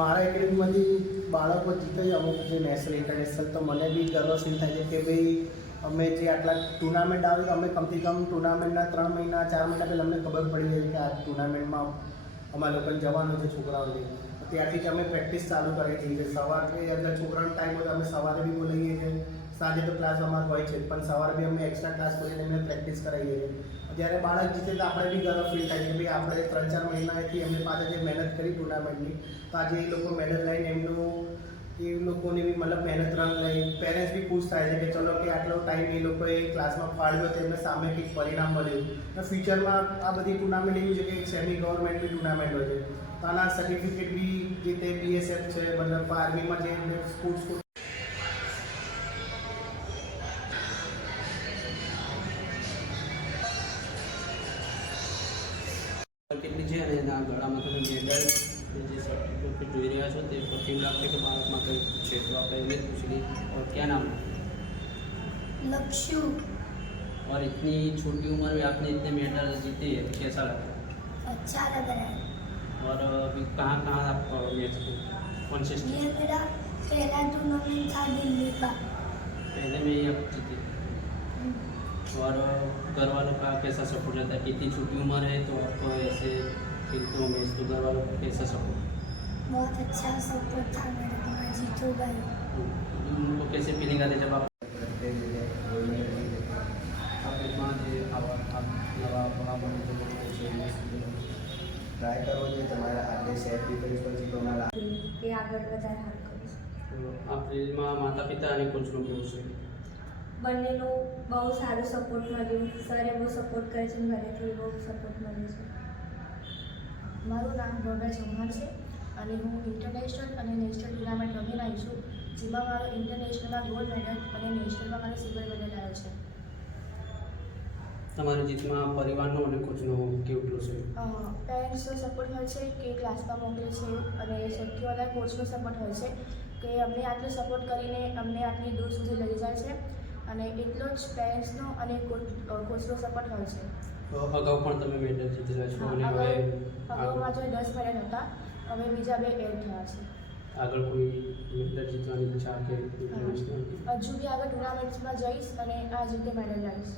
મારા એકેડેમીમાંથી બાળકો જીતે છે અમુક જે નેશનલ ઇન્ટરનેશનલ, તો મને બી ગર્વ ફીલ થાય છે કે ભાઈ અમે જે આટલા ટુર્નામેન્ટ આવે તો અમે કમથી કમ ટુર્નામેન્ટના 3 મહિના 4 મહિના પહેલાં અમને ખબર પડી જાય કે આ ટુર્નામેન્ટમાં અમારા લોકોને જવાનું છે છોકરાઓને. ત્યારથી જ અમે પ્રેક્ટિસ ચાલુ કરી દઈએ છીએ. સવારે અંદર છોકરાનો ટાઈમ હોય તો અમે સવારે બી બોલાવીએ છીએ, સાંજે તો ક્લાસ અમારો હોય છે પણ સવારે બી અમે એક્સ્ટ્રા ક્લાસ કરીને અમે પ્રેક્ટિસ કરાવીએ છીએ. જ્યારે બાળક જીતે તો આપણે બી ગર્વ ફીલ થાય કે ભાઈ આપણે 3-4 મહિનાથી એમની પાસે જે મહેનત કરી ટુર્નામેન્ટની, તો આજે એ લોકો મેડલ લઈને એ લોકોની બી મતલબ મહેનત રંગ લઈ પેરેન્ટ્સ બી ખુશ થાય છે કે ચલો કે આટલો ટાઈમ એ લોકોએ ક્લાસમાં ફાળવ્યો તો એમને સામે કંઈક પરિણામ મળ્યું. તો ફ્યુચરમાં આ બધી ટુર્નામેન્ટ એવી છે કે સેમી ગવર્મેન્ટ બી ટુર્નામેન્ટ હોય છે, તો આના સર્ટિફિકેટ બી જે તે BSF છે મતલબ આર્મીમાં જે સ્પોર્ટ્સ કેટલી છે અને એના ગળામાં તમે મેડલ જે સર્ટિફિકેટ જોઈ રહ્યા છો તે પરથી એવું લાગશે કે બાળકમાં કંઈ છે, તો આપણે એને જ પૂછી લઈએ. और क्या नाम है? लक्षु। और इतनी छोटी उम्र में आपने इतने मेडल जीते हैं तो कैसा लगा? अच्छा लग रहा है। और अभी कहाँ कहाँ आप मैच कौन से ये मेरा पहला टूर्नामेंट था दिल्ली का। पहले में ही आप जीते? और घर वालों का कैसा सपोर्ट रहता है? कितनी छोटी उम्र है तो आपको ऐसे खेलते हो मैच, तो घर वालों का कैसा सपोर्ट? बहुत अच्छा सपोर्ट था मेरा तो मैं जीतू गई। उनको कैसे फीलिंग आती है जब आप ટ્રાય કરવો જોઈએ તમારા હાથે સેટ ડિફેન્સ પછી તમારા એ આગળ વધારે હાલ કરીશ. આ ફિલ્ડમાં માતા પિતા અને કોચનું કેવું છે? બંનેનું બહુ સારું સપોર્ટ મળ્યું. સરે બહુ સપોર્ટ કરે છે, ઘરેથી બહુ સપોર્ટ મળ્યો છે. મારું નામ ભવ્ય ચૌહાણ છે અને હું ઇન્ટરનેશનલ અને નેશનલ ટુર્નામેન્ટ રમીને આવી છું, જેમાં મારો ઇન્ટરનેશનલમાં ગોલ્ડ મેડલ અને નેશનલમાં મારો સિલ્વર મેડલ આવ્યો છે. તમારી જીતમાં પરિવારનો અને કોચનો કેવું છે? પેરેન્ટ્સનો સપોર્ટ હોય છે કે ક્લાસમાં મોકલે છે અને સૌથી વધારે કોચનો સપોર્ટ હોય છે કે અમને આટલો સપોર્ટ કરીને અમને આટલી દૂર સુધી લઈ જાય છે, અને એટલો જ પેરેન્ટ્સનો અને કોચનો સપોર્ટ હોય છે. તો અગાઉ પણ તમે મેડલ જીતેલા છો અને હવે અગાઉ માત્ર 10 મેડલ હતા, હવે બીજા 2 એડ થયા છે. આગળ કોઈ મેડલ જીતવાની ઈચ્છા કે ઇન્ટરનેશનલ? હજુ બી આગળ ટુર્નામેન્ટ્સમાં જઈશ અને આ રીતે મેડલ લાવીશ.